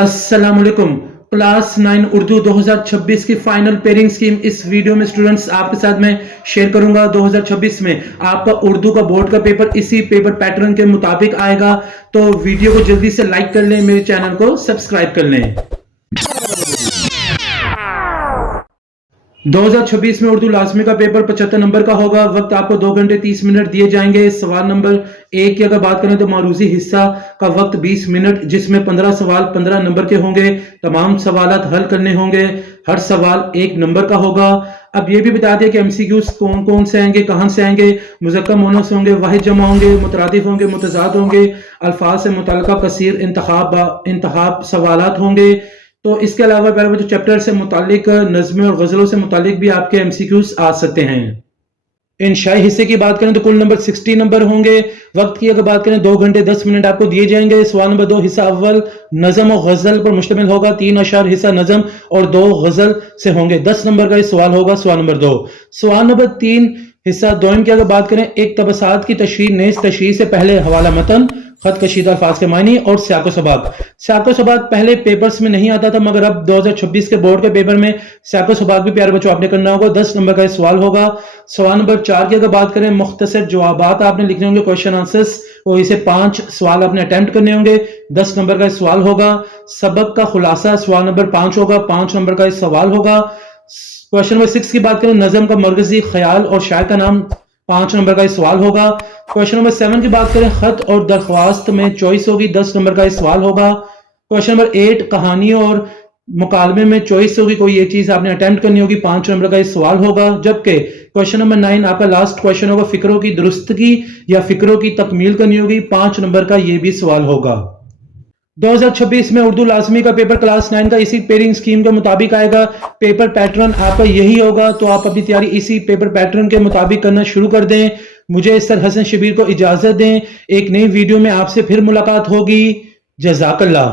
अस्सलाम वालेकुम। क्लास 9 उर्दू 2026 की फाइनल पेयरिंग स्कीम इस वीडियो में स्टूडेंट्स आपके साथ मैं शेयर करूंगा। 2026 में आपका उर्दू का बोर्ड का पेपर इसी पेपर पैटर्न के मुताबिक आएगा, तो वीडियो को जल्दी से लाइक कर लें, मेरे चैनल को सब्सक्राइब कर लें। 2026 में उर्दू लाजमी का पेपर 75 नंबर का होगा। वक्त आपको 2 घंटे 30 मिनट दिए जाएंगे। सवाल नंबर 1 की अगर बात करें तो मारूजी हिस्सा का वक्त 20 मिनट, जिसमें 15 सवाल 15 नंबर के होंगे। तमाम सवालात हल करने होंगे। हर सवाल 1 नंबर का होगा। अब ये भी बता दिया कि एमसीक्यूज कौन कौन से आएंगे, कहां से आएंगे। मुज़क्कर मुअन्नस होंगे, वाहिद जमा होंगे, मुतरादिफ होंगे, मुतज़ाद होंगे, अल्फाज से मुतल्लिक़ा कसीर इंतखाब सवालात होंगे। तो इसके अलावा पहले जो चैप्टर से मुतालिक नज़्में और गज़लों से मुतालिक भी आपके एमसीक्यूज आ सकते हैं। इंशाई हिस्से की बात करें तो कुल नंबर 60 नंबर होंगे। वक्त की अगर बात करें 2 घंटे 10 मिनट आपको दिए जाएंगे। सवाल नंबर 2 हिस्सा अव्वल नज़म और गज़ल पर मुश्तमिल होगा। 3 अशार हिस्सा नज़म और 2 गज़ल से होंगे। 10 नंबर का सवाल होगा सवाल नंबर 2। सवाल नंबर 3 हिस्सा दोम की अगर बात करें, एक तबसात की तशरीह नेज़ तशरीह से पहले हवाला मतन, खत कशीदा अल्फाज के मायने और सियाको सबाक। सियाको सबाक पहले पेपर्स में नहीं आता था, मगर अब 2026 के बोर्ड के पेपर में सियाको सबाक भी प्यारे बच्चों आपने करना होगा। 10 नंबर का सवाल होगा। सवाल नंबर 4 की अगर बात करें, मुख्तसर जवाबात आपने लिखने होंगे, क्वेश्चन आंसर्स, और इसे 5 सवाल आपने अटेम्प्ट करने होंगे। 10 नंबर का सवाल होगा। सबक का खुलासा सवाल नंबर 5 होगा। 5 नंबर का सवाल होगा। क्वेश्चन नंबर 6 की बात करें, नज़म का मरकजी ख्याल और शायर का नाम, 5 नंबर का सवाल होगा। क्वेश्चन नंबर 7 की बात करें, खत और दरख्वास्त में चॉइस होगी, 10 नंबर का सवाल होगा। क्वेश्चन नंबर 8 कहानी और मुकालमे में चॉइस होगी, कोई एक चीज आपने अटेम्प्ट करनी होगी, 5 नंबर का सवाल होगा। जबकि क्वेश्चन नंबर 9 आपका लास्ट क्वेश्चन होगा, फिक्रों की दुरुस्तगी या फिक्रों की तकमील करनी होगी, 5 नंबर का ये भी सवाल होगा। 2026 में उर्दू लाजमी का पेपर क्लास 9 का इसी पेयरिंग स्कीम के मुताबिक आएगा। पेपर पैटर्न आपका यही होगा, तो आप अपनी तैयारी इसी पेपर पैटर्न के मुताबिक करना शुरू कर दें। मुझे सर हसन शबीर को इजाजत दें। एक नई वीडियो में आपसे फिर मुलाकात होगी। जज़ाकल्लाह।